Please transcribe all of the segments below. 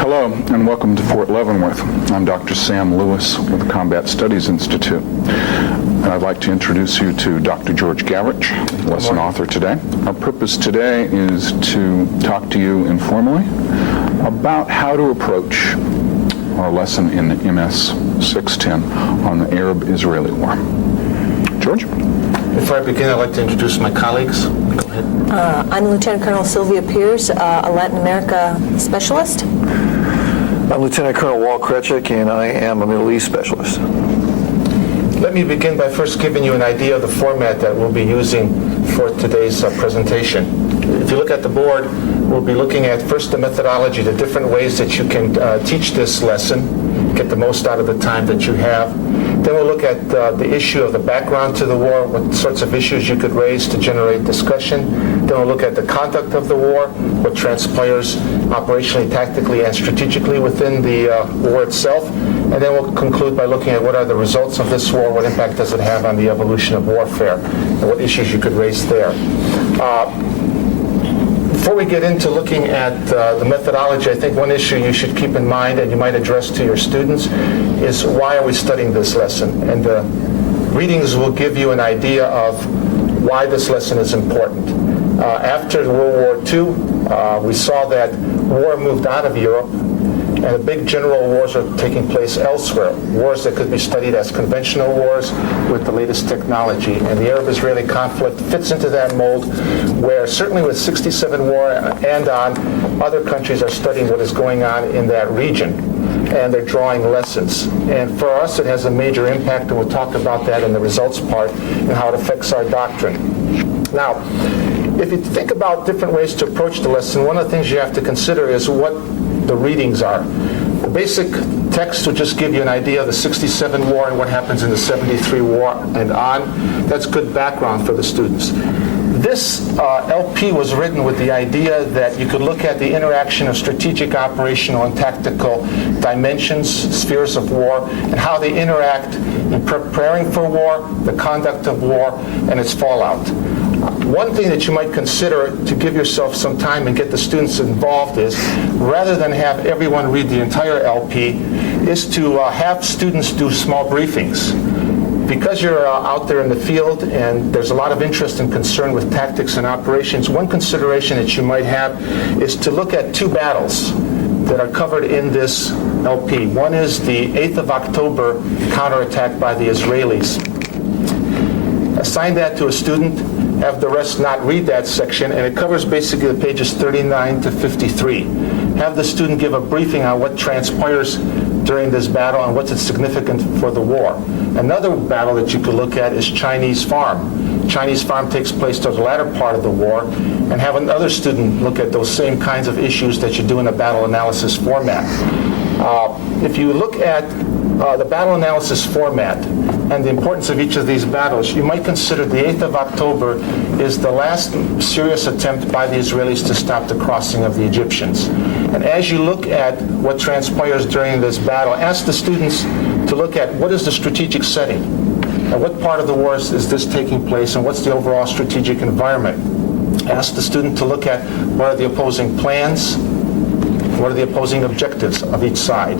Hello, and welcome to Fort Leavenworth. I'm Dr. Sam Lewis with the Combat Studies Institute. And I'd like to introduce you to Dr. George Gavich, lesson author today. Our purpose today is to talk to you informally about how to approach our lesson in MS 610 on the Arab-Israeli War. George? Before I begin, I'd like to introduce my colleagues. Go ahead. I'm Lieutenant Colonel Sylvia Pierce, a Latin America specialist. I'm Lieutenant Colonel Walt Krechik, and I am a Middle East specialist. Let me begin by first giving you an idea of the format that we'll be using for today's presentation. If you look at the board, we'll be looking at first the methodology, the different ways that you can teach this lesson, get the most out of the time that you have. Then we'll look at the issue of the background to the war, what sorts of issues you could raise to generate discussion. Then we'll look at the conduct of the war, what transpires operationally, tactically, and strategically within the war itself. And then we'll conclude by looking at what are the results of this war, what impact does it have on the evolution of warfare, and what issues you could raise there. Before we get into looking at the methodology, I think one issue you should keep in mind and you might address to your students is why are we studying this lesson? And the readings will give you an idea of why this lesson is important. After World War II, we saw that war moved out of Europe and the big general wars are taking place elsewhere, wars that could be studied as conventional wars with the latest technology. And the Arab-Israeli conflict fits into that mold where certainly with 67 war and on, other countries are studying what is going on in that region. And they're drawing lessons. And for us, it has a major impact, and we'll talk about that in the results part and how it affects our doctrine. Now, if you think about different ways to approach the lesson, one of the things you have to consider is what the readings are. The basic text will just give you an idea of the 67 war and what happens in the 73 war and on. That's good background for the students. This LP was written with the idea that you could look at the interaction of strategic, operational, and tactical dimensions, spheres of war, and how they interact in preparing for war, the conduct of war, and its fallout. One thing that you might consider to give yourself some time and get the students involved is, rather than have everyone read the entire LP, is to have students do small briefings. Because you're out there in the field and there's a lot of interest and concern with tactics and operations, one consideration that you might have is to look at two battles that are covered in this LP. One is the 8th of October counterattack by the Israelis. Assign that to a student, have the rest not read that section, and it covers basically the pages 39 to 53. Have the student give a briefing on what transpires during this battle and what's its significant for the war. Another battle that you could look at is Chinese Farm. Chinese Farm takes place towards the latter part of the war, and have another student look at those same kinds of issues that you do in a battle analysis format. If you look at the battle analysis format and the importance of each of these battles, you might consider the 8th of October is the last serious attempt by the Israelis to stop the crossing of the Egyptians. And as you look at what transpires during this battle, ask the students to look at what is the strategic setting, and what part of the war is this taking place, and what's the overall strategic environment. Ask the student to look at what are the opposing plans, what are the opposing objectives of each side.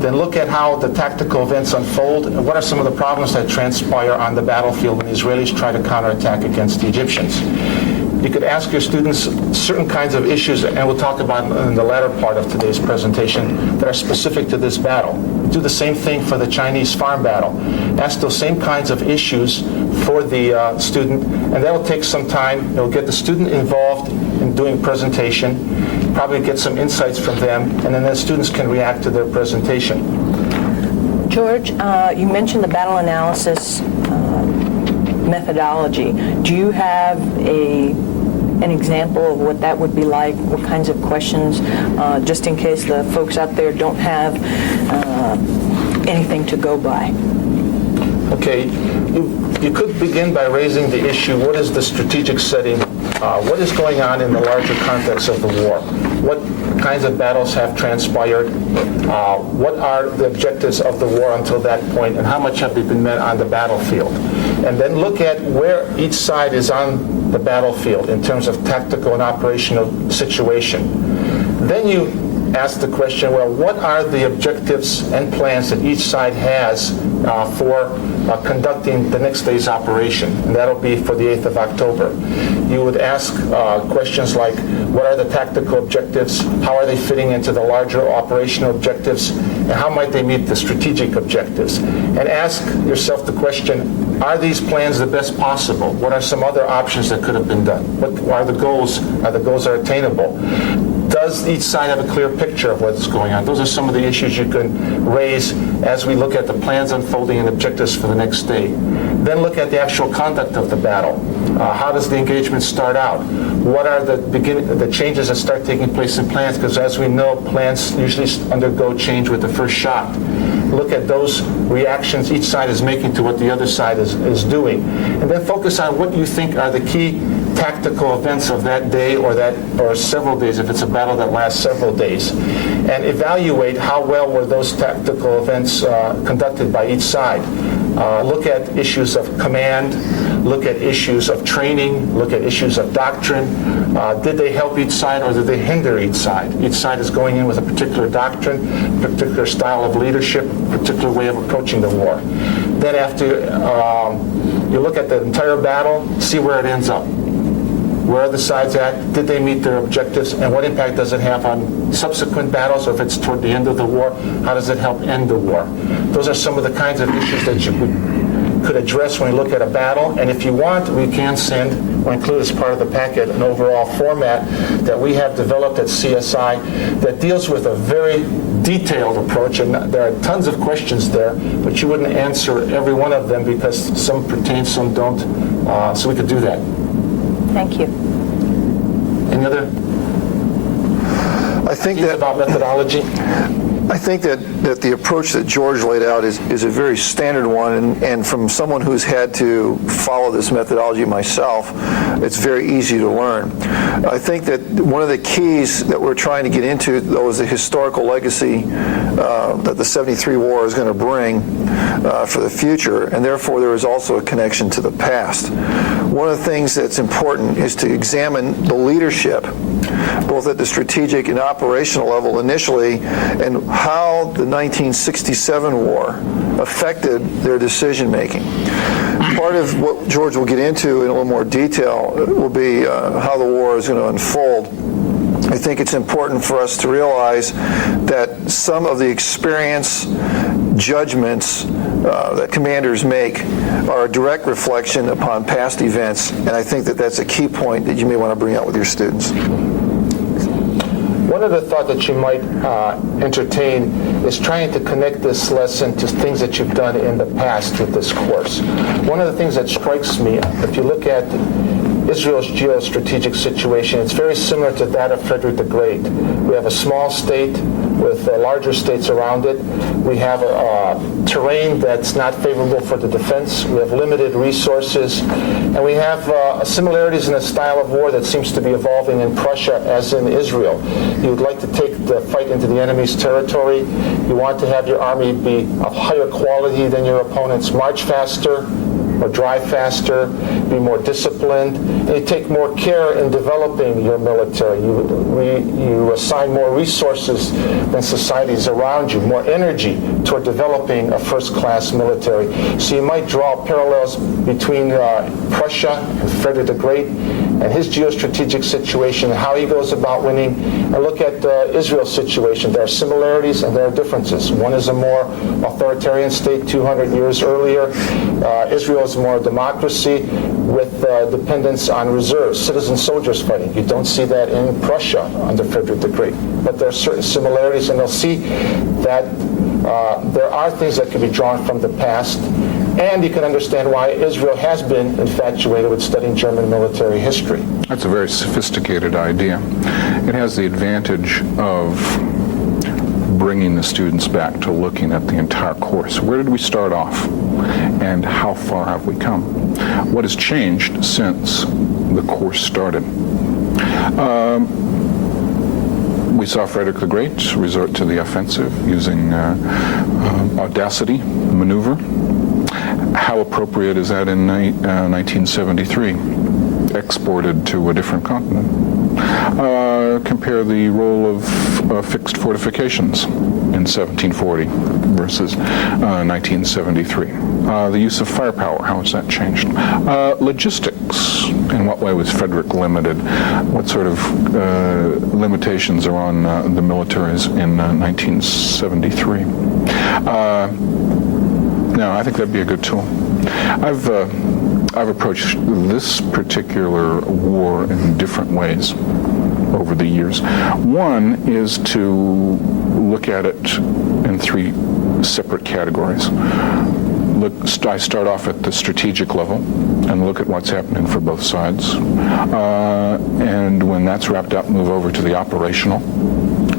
Then look at how the tactical events unfold, and what are some of the problems that transpire on the battlefield when the Israelis try to counterattack against the Egyptians. You could ask your students certain kinds of issues, and we'll talk about in the latter part of today's presentation, that are specific to this battle. Do the same thing for the Chinese Farm battle. Ask those same kinds of issues for the student, and that will take some time. It'll get the student involved in doing presentation, probably get some insights from them, and then the students can react to their presentation. George, you mentioned the battle analysis methodology. Do you have an example of what that would be like? What kinds of questions, just in case the folks out there don't have anything to go by? Okay, you could begin by raising the issue, what is the strategic setting? What is going on in the larger context of the war? What kinds of battles have transpired? What are the objectives of the war until that point, and how much have they been met on the battlefield? And then look at where each side is on the battlefield in terms of tactical and operational situation. Then you ask the question, well, what are the objectives and plans that each side has for conducting the next day's operation? And that'll be for the 8th of October. You would ask questions like, what are the tactical objectives? How are they fitting into the larger operational objectives? And how might they meet the strategic objectives? And ask yourself the question, are these plans the best possible? What are some other options that could have been done? What are the goals? Are the goals attainable? Does each side have a clear picture of what's going on? Those are some of the issues you can raise as we look at the plans unfolding and objectives for the next day. Then look at the actual conduct of the battle. How does the engagement start out? What are the changes that start taking place in plans? Because as we know, plans usually undergo change with the first shot. Look at those reactions each side is making to what the other side is doing. And then focus on what you think are the key tactical events of that day or several days, if it's a battle that lasts several days. And evaluate how well were those tactical events conducted by each side. Look at issues of command, look at issues of training, look at issues of doctrine. Did they help each side or did they hinder each side? Each side is going in with a particular doctrine, a particular style of leadership, a particular way of approaching the war. Then after you look at the entire battle, see where it ends up. Where are the sides at? Did they meet their objectives? And what impact does it have on subsequent battles? Or if it's toward the end of the war, how does it help end the war? Those are some of the kinds of issues that you could address when you look at a battle. And if you want, we can send or include as part of the packet an overall format that we have developed at CSI that deals with a very detailed approach. And there are tons of questions there, but you wouldn't answer every one of them because some pertain, some don't. So we could do that. Thank you. Any other I think ideas that about methodology? I think that the approach that George laid out is a very standard one, and from someone who's had to follow this methodology myself, it's very easy to learn. I think that one of the keys that we're trying to get into, though, is the historical legacy that the 73 war is going to bring for the future, and therefore there is also a connection to the past. One of the things that's important is to examine the leadership, both at the strategic and operational level initially, and how the 1967 war affected their decision making. Part of what George will get into in a little more detail will be how the war is going to unfold. I think it's important for us to realize that some of the experience, judgments that commanders make are a direct reflection upon past events, and I think that that's a key point that you may want to bring out with your students. One other thought that you might entertain is trying to connect this lesson to things that you've done in the past with this course. One of the things that strikes me, if you look at Israel's geostrategic situation, it's very similar to that of Frederick the Great. We have a small state with larger states around it. We have a terrain that's not favorable for the defense. We have limited resources. And we have similarities in the style of war that seems to be evolving in Prussia as in Israel. You would like to take the fight into the enemy's territory. You want to have your army be of higher quality than your opponents, march faster, or drive faster, be more disciplined, and you take more care in developing your military. You assign more resources than societies around you, more energy toward developing a first-class military. So you might draw parallels between Prussia and Frederick the Great and his geostrategic situation and how he goes about winning, and look at Israel's situation. There are similarities and there are differences. One is a more authoritarian state 200 years earlier. Israel is more a democracy with dependence on reserves, citizen soldiers fighting. You don't see that in Prussia under Frederick the Great. But there are certain similarities, and they'll see that there are things that can be drawn from the past, and you can understand why Israel has been infatuated with studying German military history. That's a very sophisticated idea. It has the advantage of bringing the students back to looking at the entire course. Where did we start off? And how far have we come? What has changed since the course started? We saw Frederick the Great resort to the offensive using audacity maneuver. How appropriate is that in 1973, exported to a different continent? Compare the role of fixed fortifications in 1740 versus 1973. The use of firepower, how has that changed? Logistics, in what way was Frederick limited? What sort of limitations are on the militaries in 1973? No, I think that'd be a good tool. I've approached this particular war in different ways over the years. One is to look at it in three separate categories. I start off at the strategic level and look at what's happening for both sides. And when that's wrapped up, move over to the operational,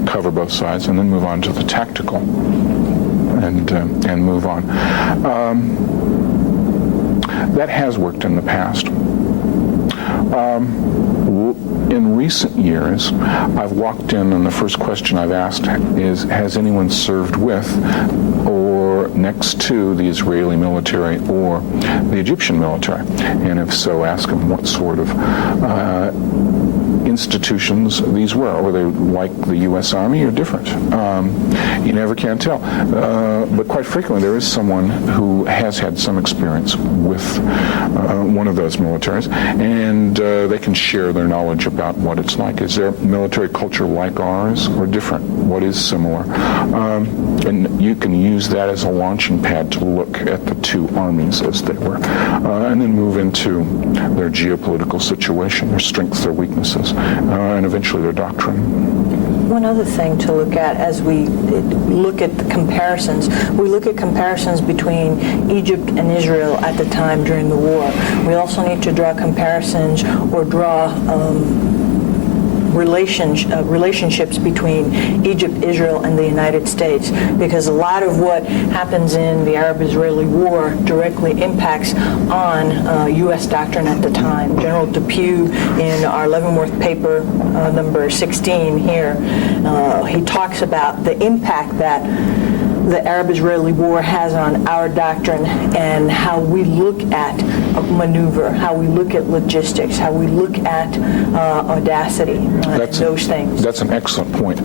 cover both sides, and then move on to the tactical and move on. That has worked in the past. In recent years, I've walked in and the first question I've asked is, has anyone served with or next to the Israeli military or the Egyptian military? And if so, ask them what sort of institutions these were. Were they like the U.S. Army or different? You never can tell. But quite frequently, there is someone who has had some experience with one of those militaries, and they can share their knowledge about what it's like. Is their military culture like ours or different? What is similar? And you can use that as a launching pad to look at the two armies as they were, and then move into their geopolitical situation, their strengths, their weaknesses, and eventually their doctrine. One other thing to look at as we look at the comparisons, we look at comparisons between Egypt and Israel at the time during the war. We also need to draw comparisons or draw relationships between Egypt, Israel, and the United States, because a lot of what happens in the Arab-Israeli war directly impacts on U.S. doctrine at the time. General Depew, in our Leavenworth paper, number 16 here, he talks about the impact that the Arab-Israeli war has on our doctrine and how we look at maneuver, how we look at logistics, how we look at audacity, those things. That's an excellent point.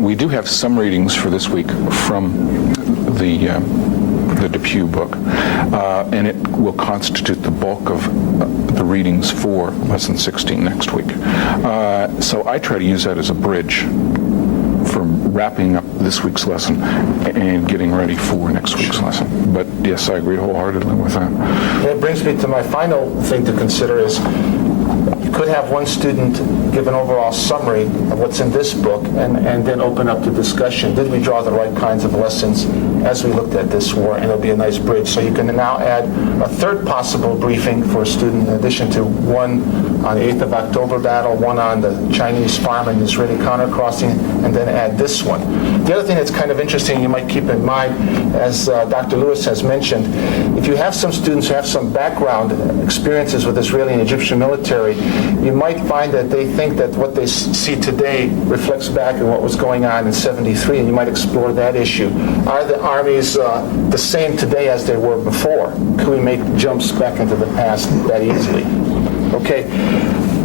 We do have some readings for this week from the Depew book, and it will constitute the bulk of the readings for Lesson 16 next week. So I try to use that as a bridge for wrapping up this week's lesson and getting ready for next week's lesson. But yes, I agree wholeheartedly with that. That brings me to my final thing to consider is you could have one student give an overall summary of what's in this book and then open up to discussion. Did we draw the right kinds of lessons as we looked at this war? And it'll be a nice bridge. So you can now add a third possible briefing for a student in addition to one on the 8th of October battle, one on the Chinese farm and Israeli countercrossing, and then add this one. The other thing that's kind of interesting you might keep in mind, as Dr. Lewis has mentioned, if you have some students who have some background experiences with Israeli and Egyptian military, you might find that they think that what they see today reflects back on what was going on in 73, and you might explore that issue. Are the armies the same today as they were before? Could we make jumps back into the past that easily? Okay.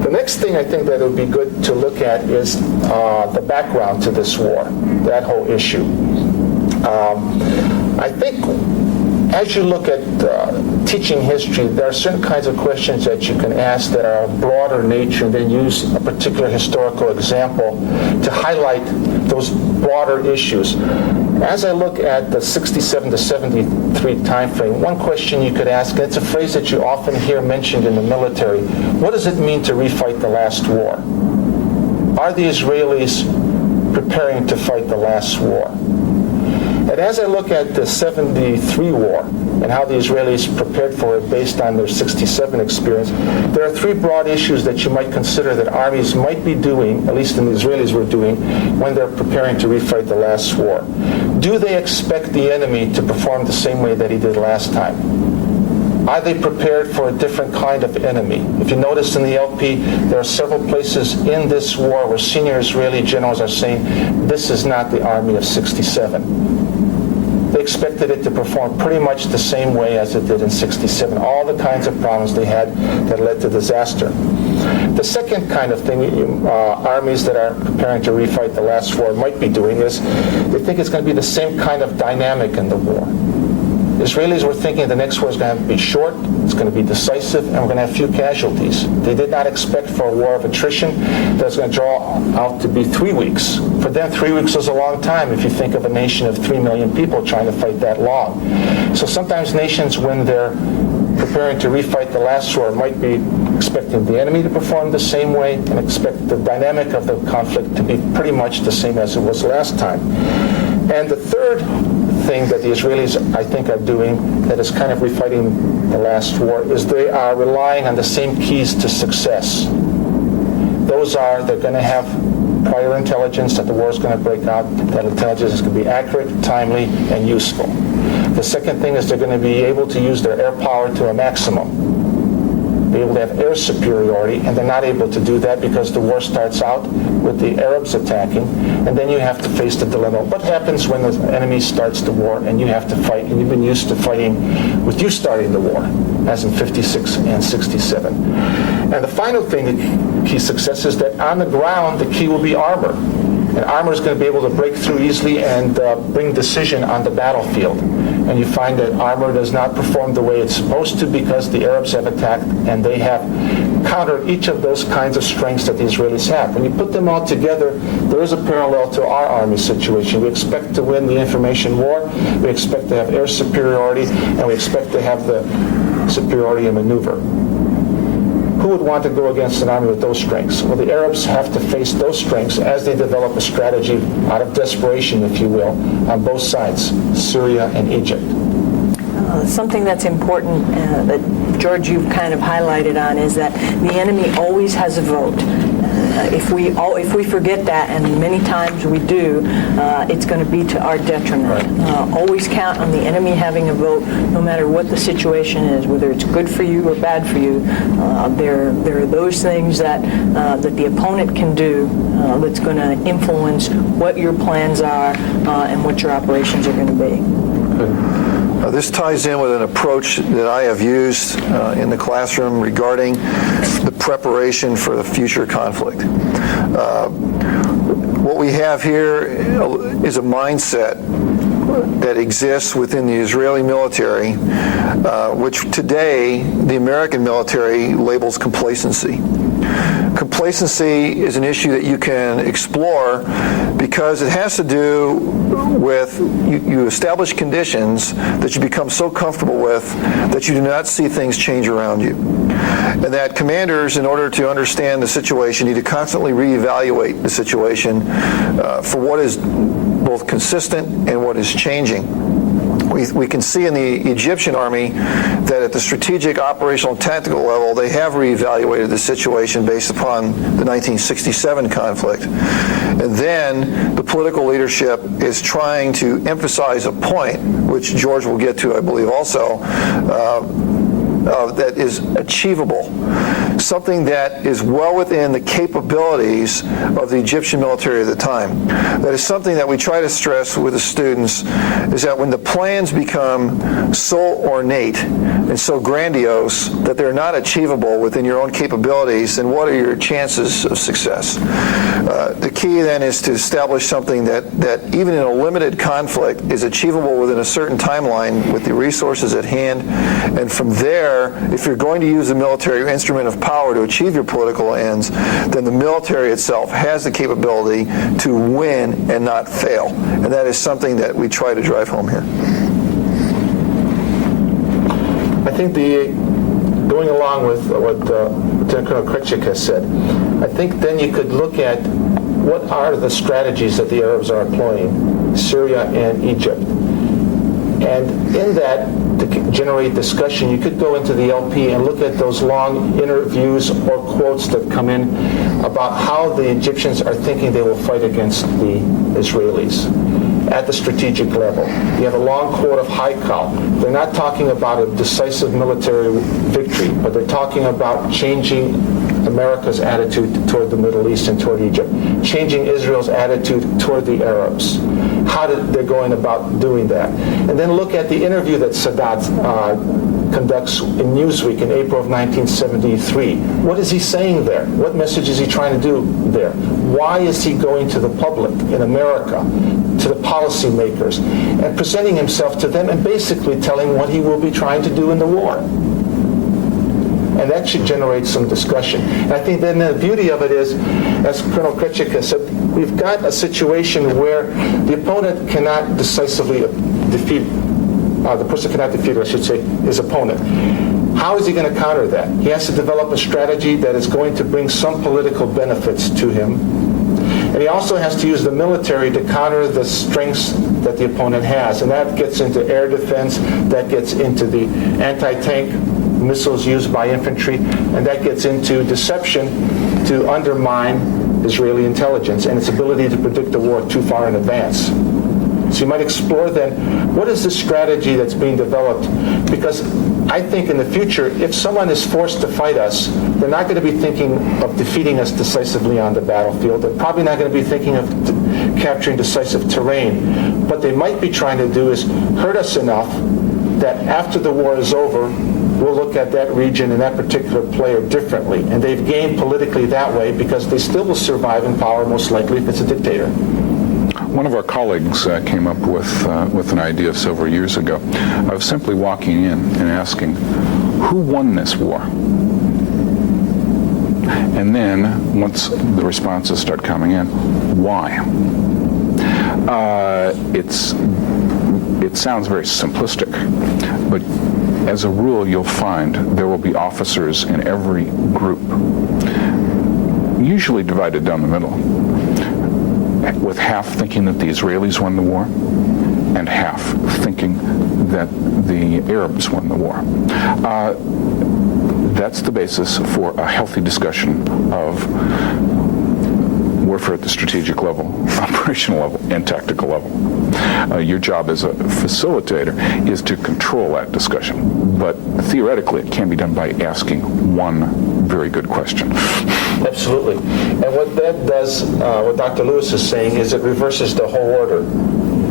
The next thing I think that it would be good to look at is the background to this war, that whole issue. I think as you look at teaching history, there are certain kinds of questions that you can ask that are of broader nature and then use a particular historical example to highlight those broader issues. As I look at the 67 to 73 time frame, one question you could ask, and it's a phrase that you often hear mentioned in the military, what does it mean to refight the last war? Are the Israelis preparing to fight the last war? And as I look at the 73 war and how the Israelis prepared for it based on their 67 experience, there are three broad issues that you might consider that armies might be doing, at least the Israelis were doing, when they're preparing to refight the last war. Do they expect the enemy to perform the same way that he did last time? Are they prepared for a different kind of enemy? If you notice in the LP, there are several places in this war where senior Israeli generals are saying, this is not the army of 67. They expected it to perform pretty much the same way as it did in 67. All the kinds of problems they had that led to disaster. The second kind of thing armies that are preparing to refight the last war might be doing is they think it's going to be the same kind of dynamic in the war. Israelis were thinking the next war is going to be short, it's going to be decisive, and we're going to have few casualties. They did not expect for a war of attrition that was going to draw out to be 3 weeks. For them, 3 weeks was a long time if you think of a nation of 3 million people trying to fight that long. So sometimes nations, when they're preparing to refight the last war, might be expecting the enemy to perform the same way and expect the dynamic of the conflict to be pretty much the same as it was last time. And the third thing that the Israelis, I think, are doing that is kind of refighting the last war is they are relying on the same keys to success. Those are, they're going to have prior intelligence that the war is going to break out. That intelligence is going to be accurate, timely, and useful. The second thing is they're going to be able to use their air power to a maximum. Be able to have air superiority, and they're not able to do that because the war starts out with the Arabs attacking, and then you have to face the dilemma. What happens when the enemy starts the war and you have to fight, and you've been used to fighting with you starting the war, as in 56 and 67. And the final thing, the key success, is that on the ground, the key will be armor. And armor is going to be able to break through easily and bring decision on the battlefield. And you find that armor does not perform the way it's supposed to because the Arabs have attacked and they have countered each of those kinds of strengths that the Israelis have. When you put them all together, there is a parallel to our army situation. We expect to win the information war, we expect to have air superiority, and we expect to have the superiority in maneuver. Who would want to go against an army with those strengths? Well, the Arabs have to face those strengths as they develop a strategy out of desperation, if you will, on both sides, Syria and Egypt. Something that's important that, George, you've kind of highlighted on is that the enemy always has a vote. If we forget that, and many times we do, it's going to be to our detriment. Always count on the enemy having a vote, no matter what the situation is, whether it's good for you or bad for you. There are those things that the opponent can do that's going to influence what your plans are and what your operations are going to be. This ties in with an approach that I have used in the classroom regarding the preparation for the future conflict. What we have here is a mindset that exists within the Israeli military, which today the American military labels complacency. Complacency is an issue that you can explore because it has to do with you establish conditions that you become so comfortable with that you do not see things change around you. And that commanders, in order to understand the situation, need to constantly reevaluate the situation for what is both consistent and what is changing. We can see in the Egyptian army that at the strategic, operational, and tactical level, they have reevaluated the situation based upon the 1967 conflict. And then the political leadership is trying to emphasize a point, which George will get to, I believe, also, that is achievable, something that is well within the capabilities of the Egyptian military at the time. That is something that we try to stress with the students, is that when the plans become so ornate and so grandiose that they're not achievable within your own capabilities, then what are your chances of success? The key then is to establish something that even in a limited conflict is achievable within a certain timeline with the resources at hand, and from there, if you're going to use the military instrument of power to achieve your political ends, then the military itself has the capability to win and not fail. And that is something that we try to drive home here. I think going along with what Lieutenant Colonel Kretschik has said, I think then you could look at what are the strategies that the Arabs are employing, Syria and Egypt. And in that, to generate discussion, you could go into the LP and look at those long interviews or quotes that come in about how the Egyptians are thinking they will fight against the Israelis at the strategic level. You have a long quote of Haikal. They're not talking about a decisive military victory, but they're talking about changing America's attitude toward the Middle East and toward Egypt, changing Israel's attitude toward the Arabs. how they're going about doing that. And then look at the interview that Sadat conducts in Newsweek in April of 1973. What is he saying there? What message is he trying to do there? Why is he going to the public in America, to the policymakers, and presenting himself to them and basically telling what he will be trying to do in the war? And that should generate some discussion. And I think then the beauty of it is, as Colonel Kretschik has said, we've got a situation where the opponent cannot decisively defeat, the person cannot defeat, or I should say, his opponent. How is he going to counter that? He has to develop a strategy that is going to bring some political benefits to him. And he also has to use the military to counter the strengths that the opponent has. And that gets into air defense, that gets into the anti-tank missiles used by infantry, and that gets into deception to undermine Israeli intelligence and its ability to predict the war too far in advance. So you might explore then, what is the strategy that's being developed? Because I think in the future, if someone is forced to fight us, they're not going to be thinking of defeating us decisively on the battlefield. They're probably not going to be thinking of capturing decisive terrain. What they might be trying to do is hurt us enough that after the war is over, we'll look at that region and that particular player differently. And they've gained politically that way because they still will survive in power most likely if it's a dictator. One of our colleagues came up with an idea several years ago of simply walking in and asking, who won this war? And then, once the responses start coming in, why? It sounds very simplistic, but as a rule, you'll find there will be officers in every group, usually divided down the middle, with half thinking that the Israelis won the war and half thinking that the Arabs won the war. That's the basis for a healthy discussion of warfare at the strategic level, operational level, and tactical level. Your job as a facilitator is to control that discussion, but theoretically it can be done by asking one very good question. Absolutely. And what that does, what Dr. Lewis is saying, is it reverses the whole order.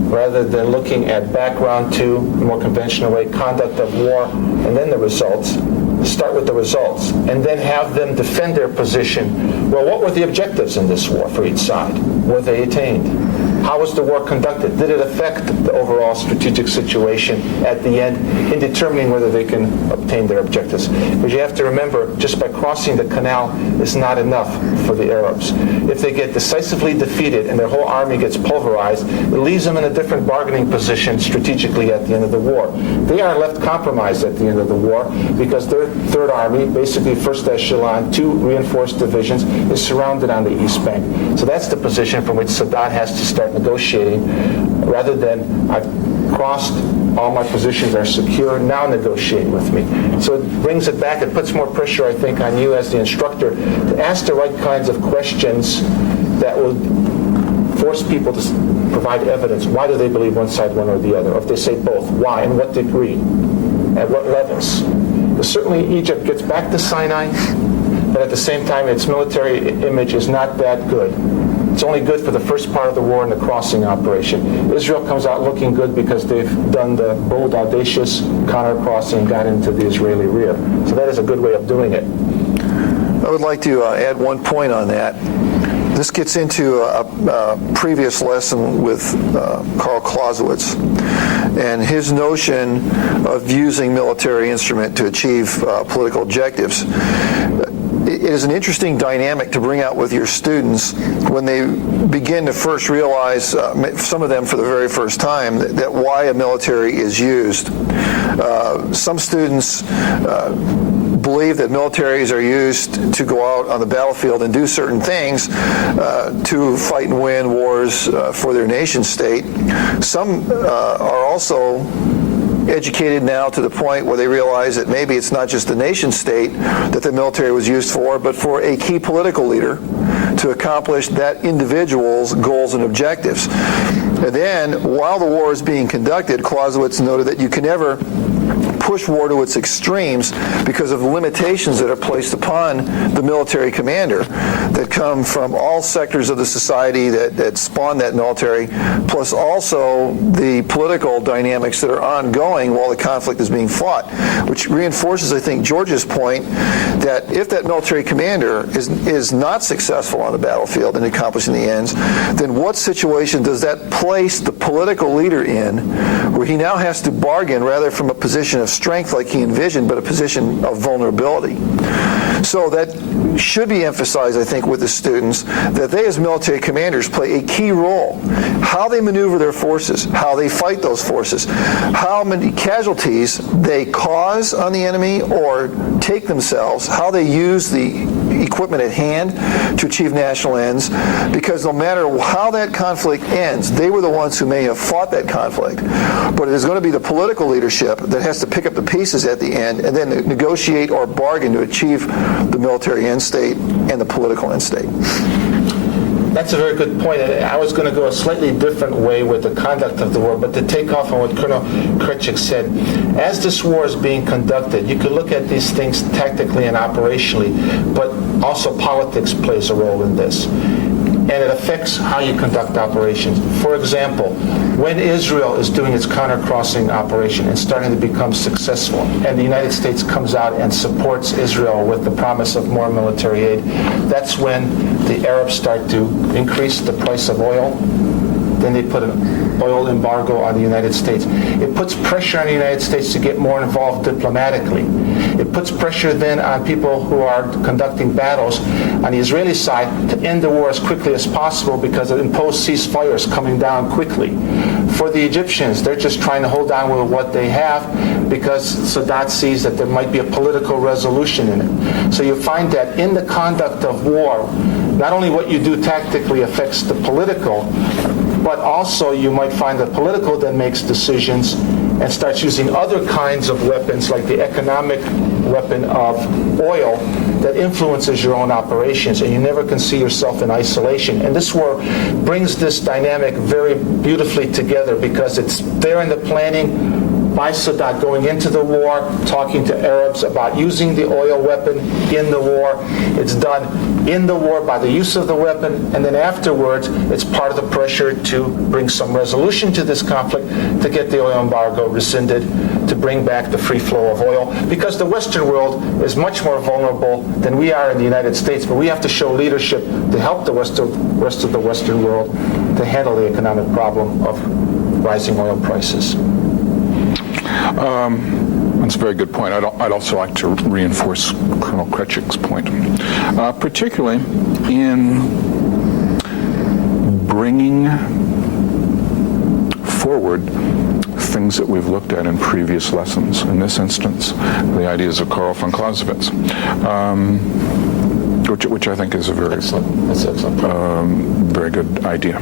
Rather than looking at background to, the more conventional way, conduct of war, and then the results, start with the results, and then have them defend their position. Well, what were the objectives in this war for each side? Were they attained? How was the war conducted? Did it affect the overall strategic situation at the end in determining whether they can obtain their objectives? Because you have to remember, just by crossing the canal is not enough for the Arabs. If they get decisively defeated and their whole army gets pulverized, it leaves them in a different bargaining position strategically at the end of the war. They are left compromised at the end of the war because their Third Army, basically first echelon, 2 reinforced divisions, is surrounded on the East Bank. So that's the position from which Sadat has to start negotiating, rather than I've crossed, all my positions are secure, now negotiate with me. So it brings it back, it puts more pressure, I think, on you as the instructor to ask the right kinds of questions that will force people to provide evidence. Why do they believe one side, one or the other? Or if they say both, why? In what degree? At what levels? Because certainly Egypt gets back to Sinai, but at the same time its military image is not that good. It's only good for the first part of the war and the crossing operation. Israel comes out looking good because they've done the bold, audacious counter-crossing and got into the Israeli rear. So that is a good way of doing it. I would like to add one point on that. This gets into a previous lesson with Karl Clausewitz and his notion of using military instrument to achieve political objectives. It is an interesting dynamic to bring out with your students when they begin to first realize, some of them for the very first time, that why a military is used. Some students believe that militaries are used to go out on the battlefield and do certain things to fight and win wars for their nation state. Some are also educated now to the point where they realize that maybe it's not just the nation state that the military was used for, but for a key political leader to accomplish that individual's goals and objectives. And then, while the war is being conducted, Clausewitz noted that you can never push war to its extremes because of the limitations that are placed upon the military commander that come from all sectors of the society that spawn that military, plus also the political dynamics that are ongoing while the conflict is being fought, which reinforces, I think, George's point that if that military commander is not successful on the battlefield in accomplishing the ends, then what situation does that place the political leader in where he now has to bargain rather from a position of strength like he envisioned, but a position of vulnerability? So that should be emphasized, I think, with the students, that they as military commanders play a key role. How they maneuver their forces, how they fight those forces, how many casualties they cause on the enemy or take themselves, how they use the equipment at hand to achieve national ends, because no matter how that conflict ends, they were the ones who may have fought that conflict. But it is going to be the political leadership that has to pick up the pieces at the end and then negotiate or bargain to achieve the military end state and the political end state. That's a very good point. I was going to go a slightly different way with the conduct of the war, but to take off on what Colonel Kretschik said, as this war is being conducted, you could look at these things tactically and operationally, but also politics plays a role in this. And it affects how you conduct operations. For example, when Israel is doing its counter-crossing operation and starting to become successful, and the United States comes out and supports Israel with the promise of more military aid, that's when the Arabs start to increase the price of oil. Then they put an oil embargo on the United States. It puts pressure on the United States to get more involved diplomatically. It puts pressure then on people who are conducting battles on the Israeli side to end the war as quickly as possible because of imposed ceasefires coming down quickly. For the Egyptians, they're just trying to hold on with what they have because Sadat sees that there might be a political resolution in it. So you find that in the conduct of war, not only what you do tactically affects the political, but also you might find that political then makes decisions and starts using other kinds of weapons like the economic weapon of oil that influences your own operations, and you never can see yourself in isolation. And this war brings this dynamic very beautifully together because it's there in the planning by Sadat going into the war, talking to Arabs about using the oil weapon in the war. It's done in the war by the use of the weapon, and then afterwards it's part of the pressure to bring some resolution to this conflict, to get the oil embargo rescinded, to bring back the free flow of oil, because the Western world is much more vulnerable than we are in the United States, but we have to show leadership to help the rest of the Western world to handle the economic problem of rising oil prices. That's a very good point. I'd also like to reinforce Colonel Kretschik's point, particularly in bringing forward things that we've looked at in previous lessons. In this instance, the ideas of Karl von Clausewitz, which I think is a very, very good idea.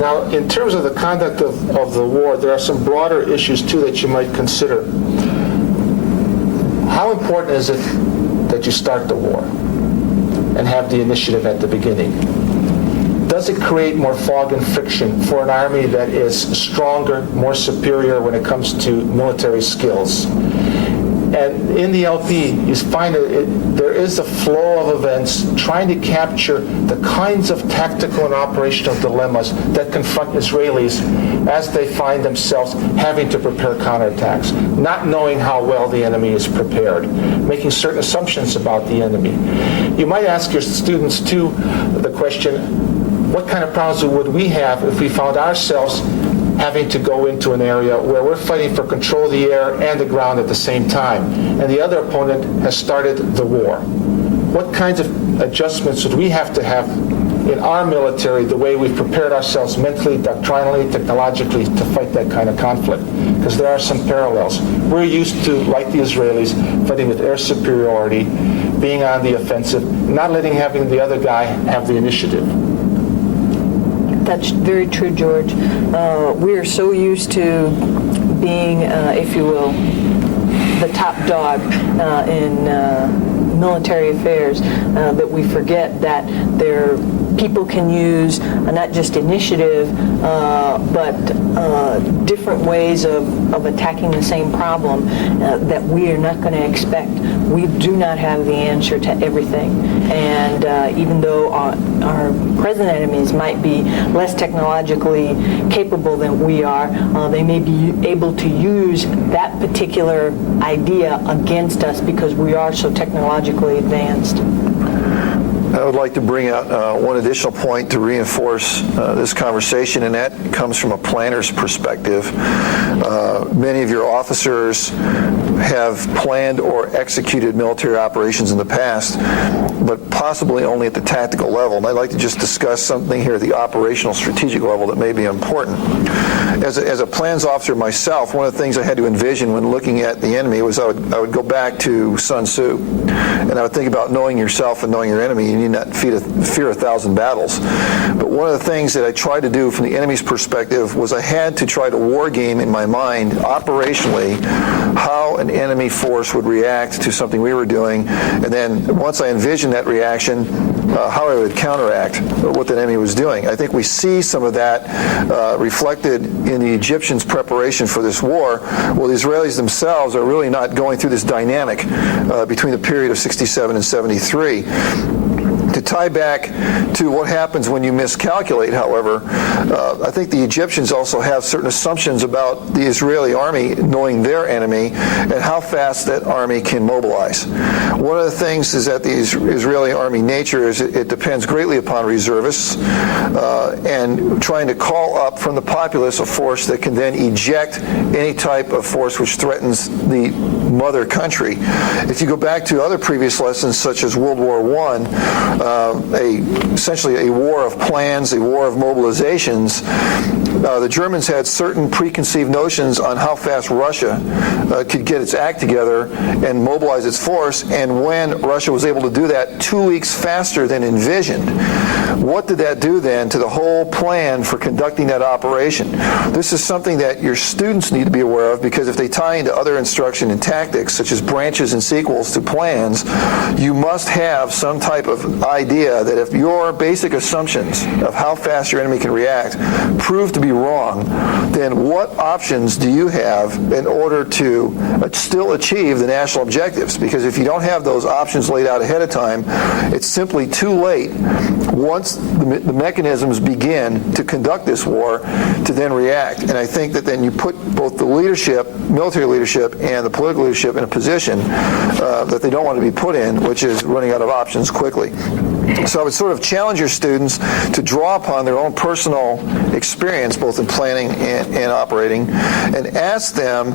Now, in terms of the conduct of the war, there are some broader issues, too, that you might consider. How important is it that you start the war and have the initiative at the beginning? Does it create more fog and friction for an army that is stronger, more superior when it comes to military skills? And in the LP, you find that there is a flow of events trying to capture the kinds of tactical and operational dilemmas that confront Israelis as they find themselves having to prepare counterattacks, not knowing how well the enemy is prepared, making certain assumptions about the enemy. You might ask your students, too, the question, what kind of problems would we have if we found ourselves having to go into an area where we're fighting for control of the air and the ground at the same time, and the other opponent has started the war? What kinds of adjustments would we have to have in our military, the way we've prepared ourselves mentally, doctrinally, technologically, to fight that kind of conflict? Because there are some parallels. We're used to, like the Israelis, fighting with air superiority, being on the offensive, not having the other guy have the initiative. That's very true, George. We are so used to being, if you will, the top dog in military affairs that we forget that there people can use not just initiative, but different ways of attacking the same problem that we are not going to expect. We do not have the answer to everything. And even though our present enemies might be less technologically capable than we are, they may be able to use that particular idea against us because we are so technologically advanced. I would like to bring out one additional point to reinforce this conversation, and that comes from a planner's perspective. Many of your officers have planned or executed military operations in the past, but possibly only at the tactical level. And I'd like to just discuss something here at the operational strategic level that may be important. As a plans officer myself, one of the things I had to envision when looking at the enemy was I would go back to Sun Tzu, and I would think about knowing yourself and knowing your enemy. You need not fear 1,000 battles. But one of the things that I tried to do from the enemy's perspective was I had to try to war game in my mind operationally how an enemy force would react to something we were doing, and then once I envisioned that reaction, how I would counteract what the enemy was doing. I think we see some of that reflected in the Egyptians' preparation for this war. Well, the Israelis themselves are really not going through this dynamic between the period of 67 and 73. To tie back to what happens when you miscalculate, however, I think the Egyptians also have certain assumptions about the Israeli army knowing their enemy and how fast that army can mobilize. One of the things is that the Israeli army nature is it depends greatly upon reservists and trying to call up from the populace a force that can then eject any type of force which threatens the mother country. If you go back to other previous lessons such as World War I, essentially a war of plans, a war of mobilizations, the Germans had certain preconceived notions on how fast Russia could get its act together and mobilize its force, and when Russia was able to do that 2 weeks faster than envisioned, what did that do then to the whole plan for conducting that operation? This is something that your students need to be aware of, because if they tie into other instruction and tactics, such as branches and sequels to plans, you must have some type of idea that if your basic assumptions of how fast your enemy can react prove to be wrong, then what options do you have in order to still achieve the national objectives? Because if you don't have those options laid out ahead of time, it's simply too late once the mechanisms begin to conduct this war to then react. And I think that then you put both the leadership, military leadership, and the political leadership in a position that they don't want to be put in, which is running out of options quickly. So I would sort of challenge your students to draw upon their own personal experience, both in planning and operating, and ask them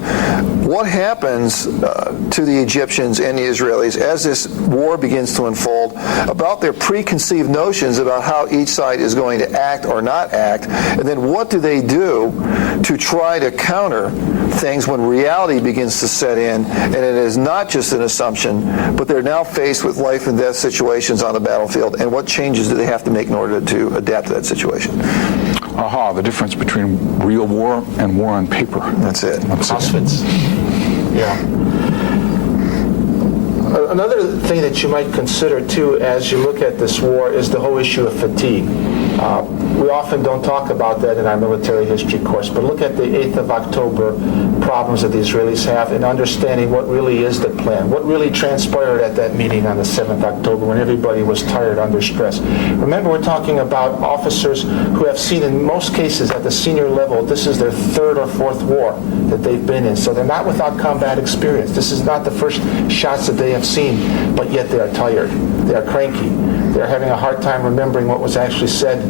what happens to the Egyptians and the Israelis as this war begins to unfold, about their preconceived notions about how each side is going to act or not act, and then what do they do to try to counter things when reality begins to set in, and it is not just an assumption, but they're now faced with life and death situations on the battlefield, and what changes do they have to make in order to adapt to that situation? Aha, the difference between real war and war on paper. That's it. CrossFits. Yeah. Another thing that you might consider, too, as you look at this war is the whole issue of fatigue. We often don't talk about that in our military history course, but look at the 8th of October problems that the Israelis have in understanding what really is the plan, what really transpired at that meeting on the 7th October when everybody was tired, under stress. Remember, we're talking about officers who have seen, in most cases at the senior level, this is their third or fourth war that they've been in, so they're not without combat experience. This is not the first shots that they have seen, but yet they are tired, they are cranky, they're having a hard time remembering what was actually said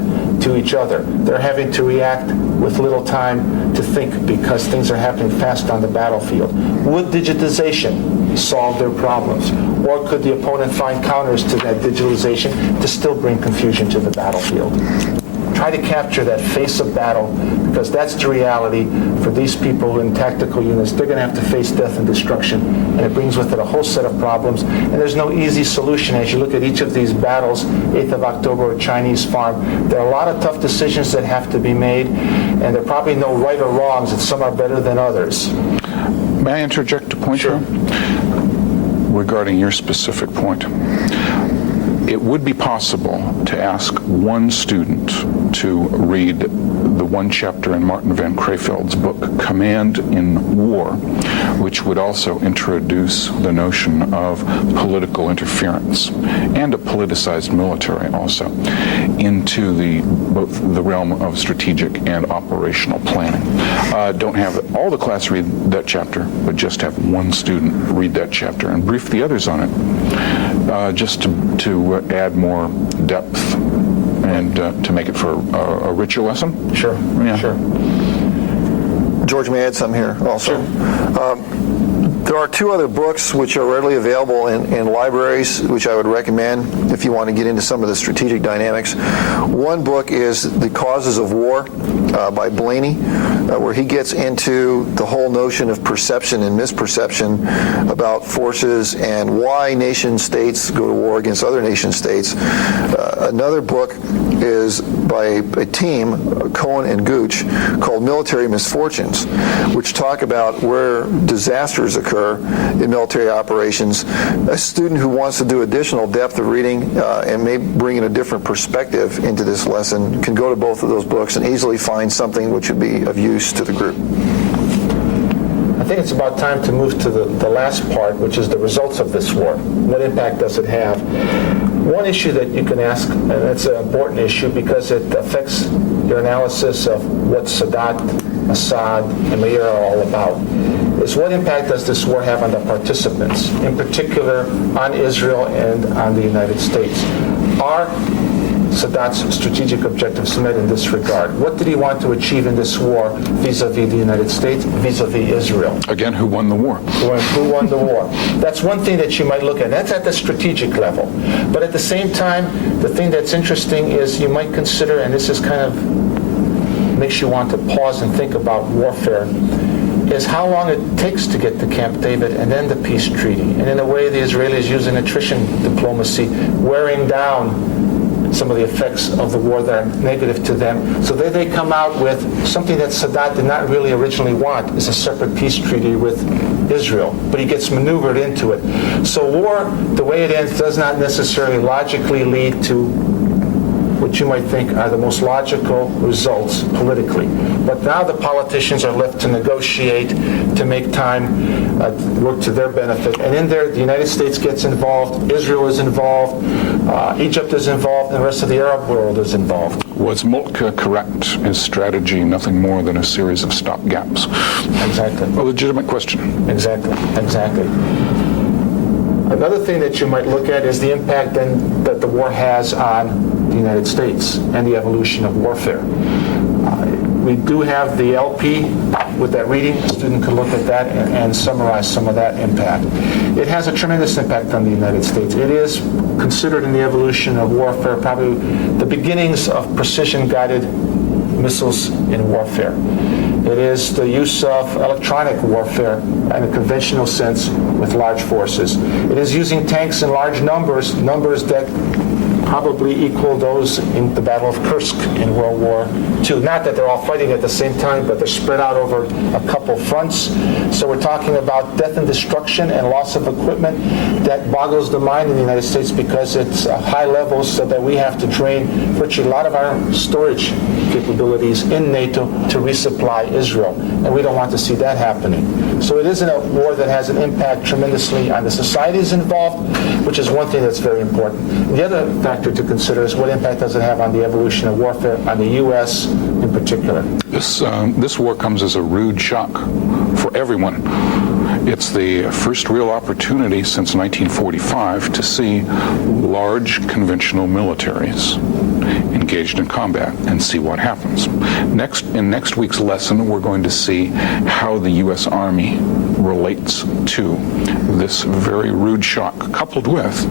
to each other. They're having to react with little time to think because things are happening fast on the battlefield. Would digitization solve their problems? Or could the opponent find counters to that digitalization to still bring confusion to the battlefield? Try to capture that face of battle, because that's the reality for these people in tactical units. They're going to have to face death and destruction, and it brings with it a whole set of problems. And there's no easy solution as you look at each of these battles, 8th of October or Chinese Farm. There are a lot of tough decisions that have to be made, and there are probably no right or wrongs, and some are better than others. May I interject a point Sure. here? Regarding your specific point. It would be possible to ask one student to read the one chapter in Martin van Creveld's book, Command in War, which would also introduce the notion of political interference and a politicized military also into both the realm of strategic and operational planning. Don't have all the class read that chapter, but just have one student read that chapter and brief the others on it, just to add more depth and to make it for a richer lesson. Sure, Yeah. sure. George, may I add something here also? There are two other books which are readily available in libraries, which I would recommend if you want to get into some of the strategic dynamics. One book is The Causes of War by Blaney, where he gets into the whole notion of perception and misperception about forces and why nation states go to war against other nation states. Another book is by a team, Cohen and Gooch, called Military Misfortunes, which talk about where disasters occur in military operations. A student who wants to do additional depth of reading and may bring in a different perspective into this lesson can go to both of those books and easily find something which would be of use to the group. I think it's about time to move to the last part, which is the results of this war. What impact does it have? One issue that you can ask, and it's an important issue because it affects your analysis of what Sadat, Assad, and Meir are all about, is what impact does this war have on the participants, in particular on Israel and on the United States? Are Sadat's strategic objectives met in this regard? What did he want to achieve in this war vis-a-vis the United States, vis-a-vis Israel? Again, who won the war? Who won the war? That's one thing that you might look at. That's at the strategic level. But at the same time, the thing that's interesting is you might consider, and this is kind of makes you want to pause and think about warfare, is how long it takes to get to Camp David and then the peace treaty. And in a way, the Israelis use an attrition diplomacy, wearing down some of the effects of the war that are negative to them. So then they come out with something that Sadat did not really originally want, is a separate peace treaty with Israel. But he gets maneuvered into it. So war, the way it ends, does not necessarily logically lead to what you might think are the most logical results politically. But now the politicians are left to negotiate, to make time work to their benefit. And in there, the United States gets involved, Israel is involved, Egypt is involved, and the rest of the Arab world is involved. Was Moltke correct? His strategy nothing more than a series of stopgaps? Exactly. A legitimate question. Exactly. Another thing that you might look at is the impact then that the war has on the United States and the evolution of warfare. We do have the LP with that reading. A student could look at that and summarize some of that impact. It has a tremendous impact on the United States. It is considered in the evolution of warfare probably the beginnings of precision-guided missiles in warfare. It is the use of electronic warfare in a conventional sense with large forces. It is using tanks in large numbers that probably equal those in the Battle of Kursk in World War II. Not that they're all fighting at the same time, but they're spread out over a couple fronts. So we're talking about death and destruction and loss of equipment that boggles the mind in the United States because it's high levels, so that we have to drain virtually a lot of our storage capabilities in NATO to resupply Israel. And we don't want to see that happening. So it is a war that has an impact tremendously on the societies involved, which is one thing that's very important. The other factor to consider is what impact does it have on the evolution of warfare, on the U.S. in particular. This war comes as a rude shock for everyone. It's the first real opportunity since 1945 to see large conventional militaries engaged in combat and see what happens. In next week's lesson, we're going to see how the U.S. Army relates to this very rude shock, coupled with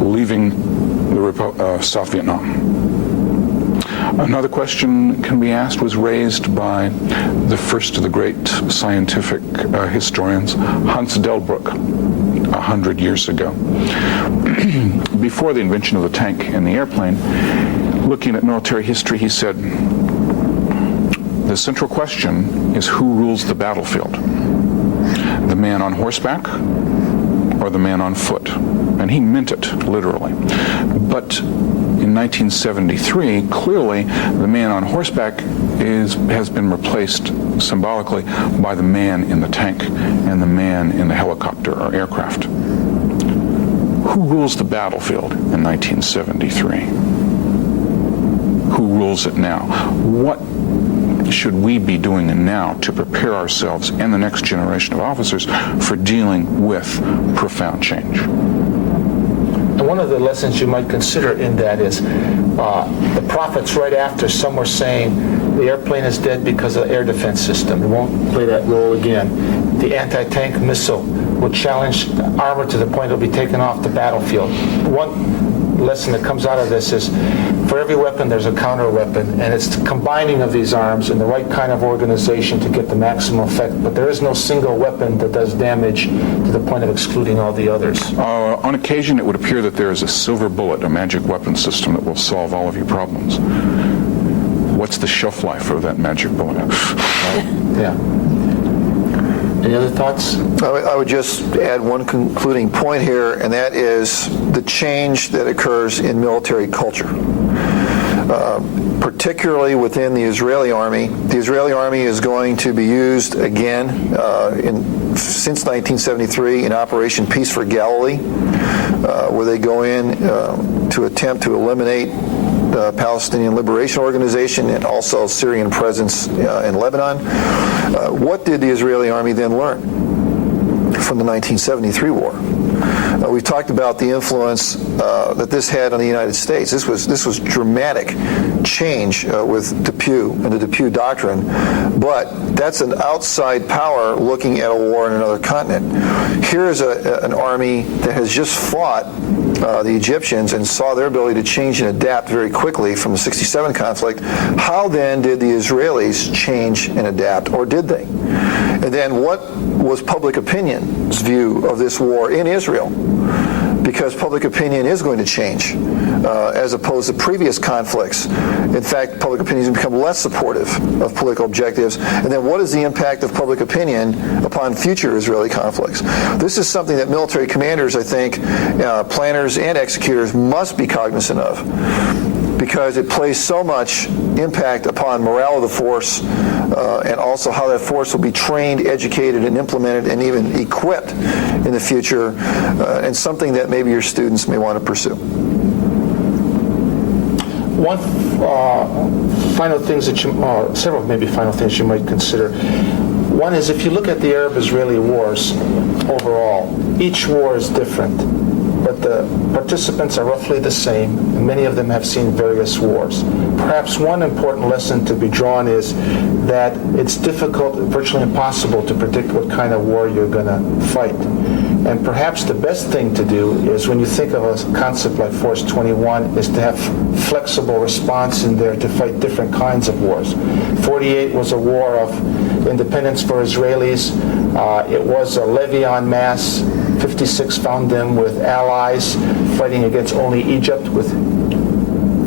leaving the South Vietnam. Another question can be asked was raised by the first of the great scientific historians, Hans Delbrück, 100 years ago. Before the invention of the tank and the airplane, looking at military history, he said, the central question is who rules the battlefield? The man on horseback or the man on foot. And he meant it, literally. But in 1973, clearly, the man on horseback has been replaced symbolically by the man in the tank and the man in the helicopter or aircraft. Who rules the battlefield in 1973? Who rules it now? What should we be doing now to prepare ourselves and the next generation of officers for dealing with profound change? And one of the lessons you might consider in that is the prophets right after, some were saying the airplane is dead because of the air defense system. It won't play that role again. The anti-tank missile will challenge the armor to the point it'll be taken off the battlefield. One lesson that comes out of this is for every weapon there's a counter weapon, and it's the combining of these arms in the right kind of organization to get the maximum effect. But there is no single weapon that does damage to the point of excluding all the others. On occasion, it would appear that there is a silver bullet, a magic weapon system that will solve all of your problems. What's the shelf life of that magic bullet? Yeah. Any other thoughts? I would just add one concluding point here, and that is the change that occurs in military culture. Particularly within the Israeli army. The Israeli army is going to be used again since 1973 in Operation Peace for Galilee, where they go in to attempt to eliminate the Palestinian Liberation Organization and also Syrian presence in Lebanon. What did the Israeli army then learn from the 1973 war? We've talked about the influence that this had on the United States. This was dramatic change with Depew and the Depew Doctrine, but that's an outside power looking at a war in another continent. Here is an army that has just fought the Egyptians and saw their ability to change and adapt very quickly from the 67 conflict. How then did the Israelis change and adapt, or did they? And then what was public opinion's view of this war in Israel? Because public opinion is going to change as opposed to previous conflicts. In fact, public opinion has become less supportive of political objectives. And then what is the impact of public opinion upon future Israeli conflicts? This is something that military commanders, I think, planners and executors must be cognizant of, because it plays so much impact upon morale of the force and also how that force will be trained, educated, and implemented and even equipped in the future, and something that maybe your students may want to pursue. One final things that several maybe final things you might consider. One is, if you look at the Arab-Israeli wars overall, each war is different, but the participants are roughly the same, and many of them have seen various wars. Perhaps one important lesson to be drawn is that it's difficult, virtually impossible, to predict what kind of war you're going to fight. And perhaps the best thing to do is, when you think of a concept like Force 21, is to have flexible response in there to fight different kinds of wars. 48 was a war of independence for Israelis. It was a levy en masse. 56 found them with allies fighting against only Egypt, with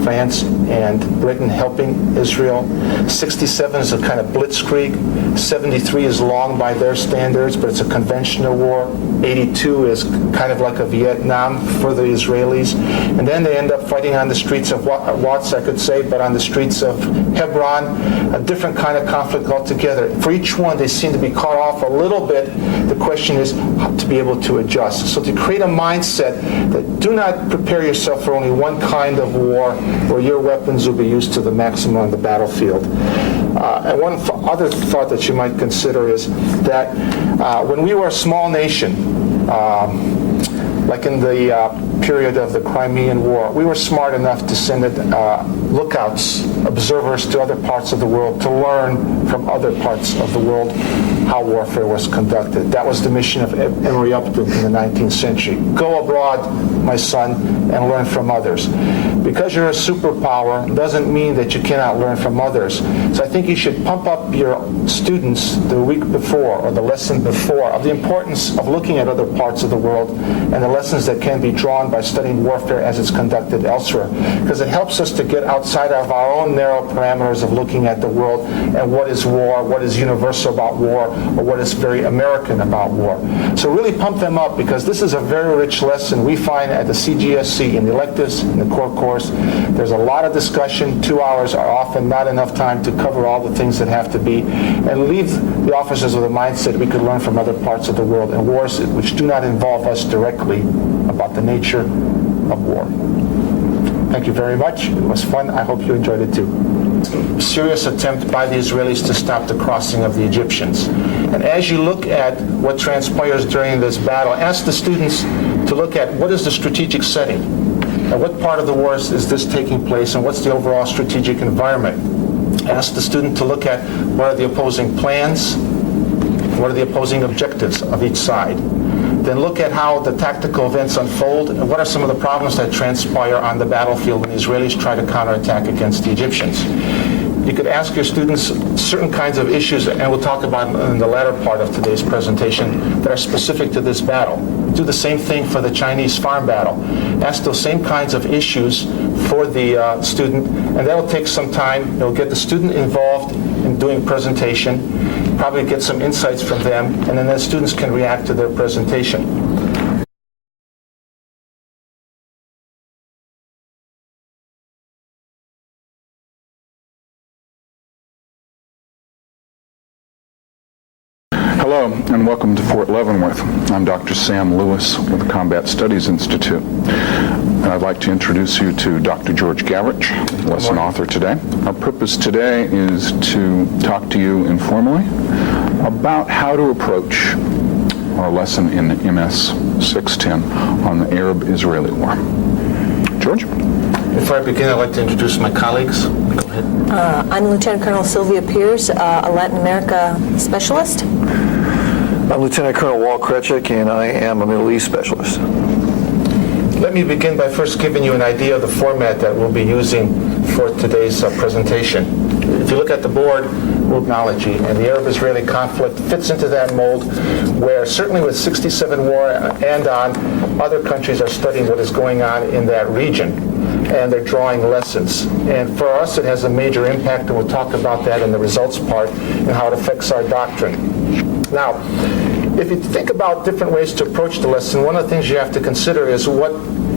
France and Britain helping Israel. 67 is a kind of blitzkrieg. 73 is long by their standards, but it's a conventional war. 82 is kind of like a Vietnam for the Israelis. And then they end up fighting on the streets of Watts, I could say, but on the streets of Hebron, a different kind of conflict altogether. For each one, they seem to be caught off a little bit. The question is to be able to adjust. So to create a mindset that do not prepare yourself for only one kind of war where your weapons will be used to the maximum on the battlefield. And one other thought that you might consider is that when we were a small nation, like in the period of the Crimean War, we were smart enough to send lookouts, observers to other parts of the world to learn from other parts of the world how warfare was conducted. That was the mission of Emory Upton in the 19th century. Go abroad, my son, and learn from others. Because you're a superpower doesn't mean that you cannot learn from others. So I think you should pump up your students the week before or the lesson before of the importance of looking at other parts of the world and the lessons that can be drawn by studying warfare as it's conducted elsewhere. Because it helps us to get outside of our own narrow parameters of looking at the world and what is war, what is universal about war, or what is very American about war. So really pump them up, because this is a very rich lesson. We find at the CGSC, in the electives, in the core course, there's a lot of discussion. 2 hours are often not enough time to cover all the things that have to be, and leave the officers with a mindset we could learn from other parts of the world and wars which do not involve us directly about the nature of war. Thank you very much. It was fun. I hope you enjoyed it too. Serious attempt by the Israelis to stop the crossing of the Egyptians. And as you look at what transpires during this battle, ask the students to look at what is the strategic setting, and what part of the war is this taking place, and what's the overall strategic environment. Ask the student to look at what are the opposing plans, what are the opposing objectives of each side. Then look at how the tactical events unfold, and what are some of the problems that transpire on the battlefield when the Israelis try to counterattack against the Egyptians. You could ask your students certain kinds of issues, and we'll talk about in the latter part of today's presentation, that are specific to this battle. Do the same thing for the Chinese farm battle. Ask those same kinds of issues for the student, and that will take some time. It'll get the student involved in doing presentation, probably get some insights from them, and then the students can react to their presentation. Hello, and welcome to Fort Leavenworth. I'm Dr. Sam Lewis with the Combat Studies Institute. And I'd like to introduce you to Dr. George Gavich, lesson author today. Our purpose today is to talk to you informally about how to approach our lesson in MS 610 on the Arab-Israeli War. George? Before I begin, I'd like to introduce my colleagues. Go ahead. I'm Lieutenant Colonel Sylvia Pierce, a Latin America specialist. I'm Lieutenant Colonel Walt Krechik, and I am a Middle East specialist. Let me begin by first giving you an idea of the format that we'll be using for today's presentation. If you look at the board, technology, and the Arab-Israeli conflict fits into that mold, where certainly with 67 war and on, other countries are studying what is going on in that region, and they're drawing lessons. And for us, it has a major impact, and we'll talk about that in the results part and how it affects our doctrine. Now, if you think about different ways to approach the lesson, one of the things you have to consider is what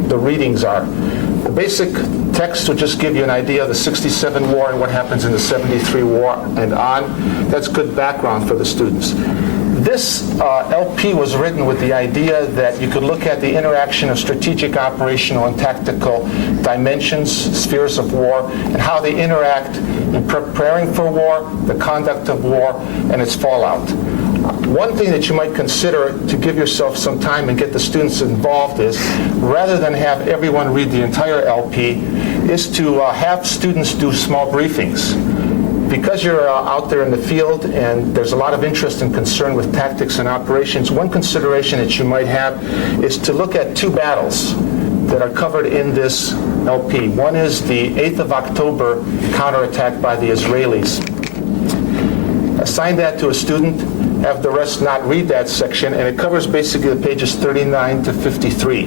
the readings are. The basic text will just give you an idea of the 67 war and what happens in the 73 war and on. That's good background for the students. This LP was written with the idea that you could look at the interaction of strategic, operational, and tactical dimensions, spheres of war, and how they interact in preparing for war, the conduct of war, and its fallout. One thing that you might consider to give yourself some time and get the students involved is, rather than have everyone read the entire LP, is to have students do small briefings. Because you're out there in the field and there's a lot of interest and concern with tactics and operations, one consideration that you might have is to look at two battles that are covered in this LP. One is the 8th of October counterattack by the Israelis. Assign that to a student, have the rest not read that section, and it covers basically the pages 39 to 53.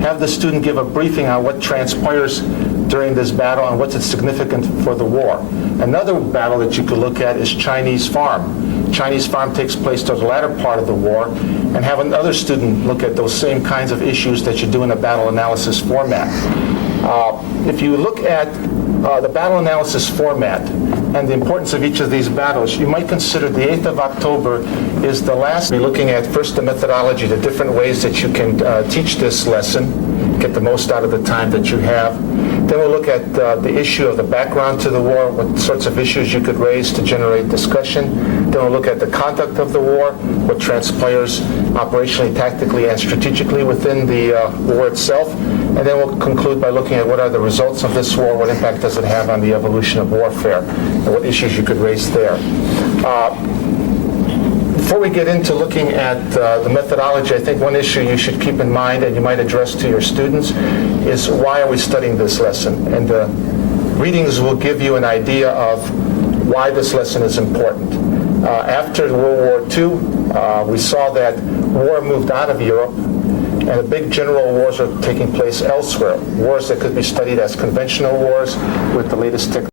Have the student give a briefing on what transpires during this battle and what's its significance for the war. Another battle that you could look at is Chinese Farm. Chinese Farm takes place towards the latter part of the war, and have another student look at those same kinds of issues that you do in a battle analysis format. If you look at the battle analysis format and the importance of each of these battles, you might consider the 8th of October is the last. We're looking at first the methodology, the different ways that you can teach this lesson, get the most out of the time that you have. Then we'll look at the issue of the background to the war, what sorts of issues you could raise to generate discussion. Then we'll look at the conduct of the war, what transpires operationally, tactically, and strategically within the war itself. And then we'll conclude by looking at what are the results of this war, what impact does it have on the evolution of warfare, and what issues you could raise there. Before we get into looking at the methodology, I think one issue you should keep in mind and you might address to your students is, why are we studying this lesson? And the readings will give you an idea of why this lesson is important. After World War II, we saw that war moved out of Europe, and the big general wars are taking place elsewhere, wars that could be studied as conventional wars with the latest technology.